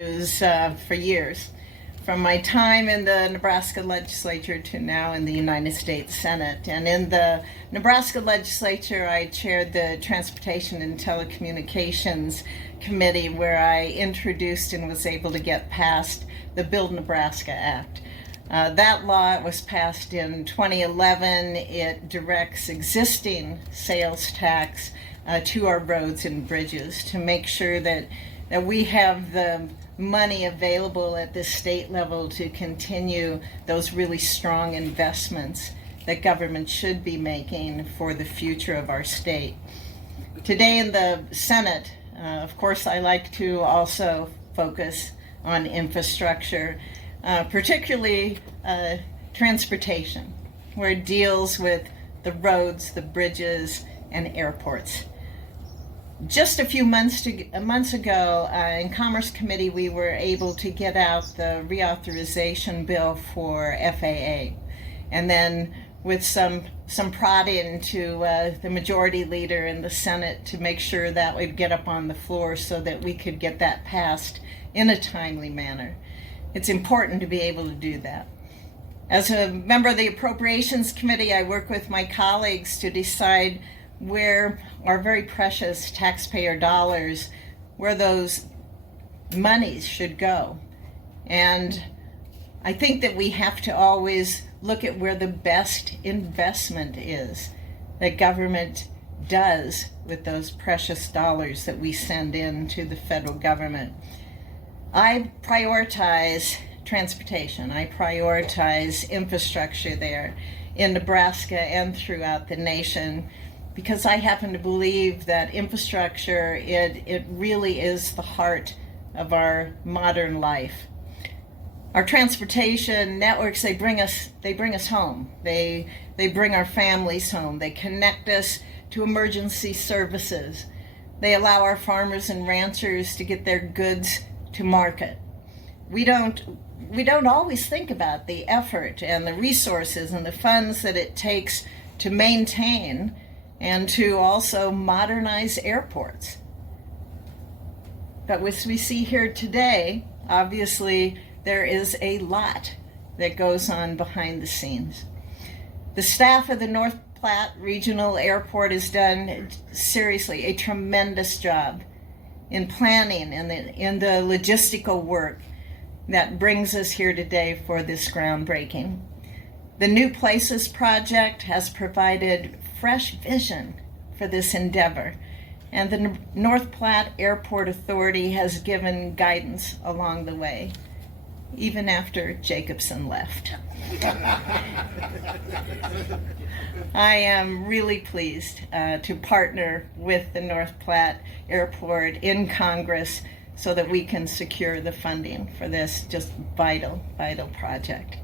For years, from my time in the Nebraska legislature to now in the United States Senate. And in the Nebraska legislature, I chaired the Transportation and Telecommunications Committee, where I introduced and was able to get passed the Build Nebraska Act. That law was passed in 2011. It directs existing sales tax to our roads and bridges to make sure that we have the money available at the state level to continue those really strong investments that government should be making for the future of our state. Today in the Senate, of course, I like to also focus on infrastructure, particularly transportation, where it deals with the roads, the bridges, and airports. Just a few months ago, in Commerce Committee, we were able to get out the reauthorization bill for FAA. And then with some prodding to the majority leader in the Senate to make sure that would get up on the floor so that we could get that passed in a timely manner. It's important to be able to do that. As a member of the Appropriations Committee, I work with my colleagues to decide where our very precious taxpayer dollars, where those monies should go. And I think that we have to always look at where the best investment is that government does with those precious dollars that we send in to the federal government. I prioritize transportation. I prioritize infrastructure there in Nebraska and throughout the nation, because I happen to believe that infrastructure, it really is the heart of our modern life. Our transportation networks, they bring us home. They bring our families home. They connect us to emergency services. They allow our farmers and ranchers to get their goods to market. We don't always think about the effort and the resources and the funds that it takes to maintain and to also modernize airports. But as we see here today, obviously there is a lot that goes on behind the scenes. The staff of the North Platte Regional Airport has done seriously a tremendous job in planning and in the logistical work that brings us here today for this groundbreaking. The New Places project has provided fresh vision for this endeavor, and the North Platte Airport Authority has given guidance along the way, even after Jacobson left. I am really pleased to partner with the North Platte Airport in Congress so that we can secure the funding for this just vital project.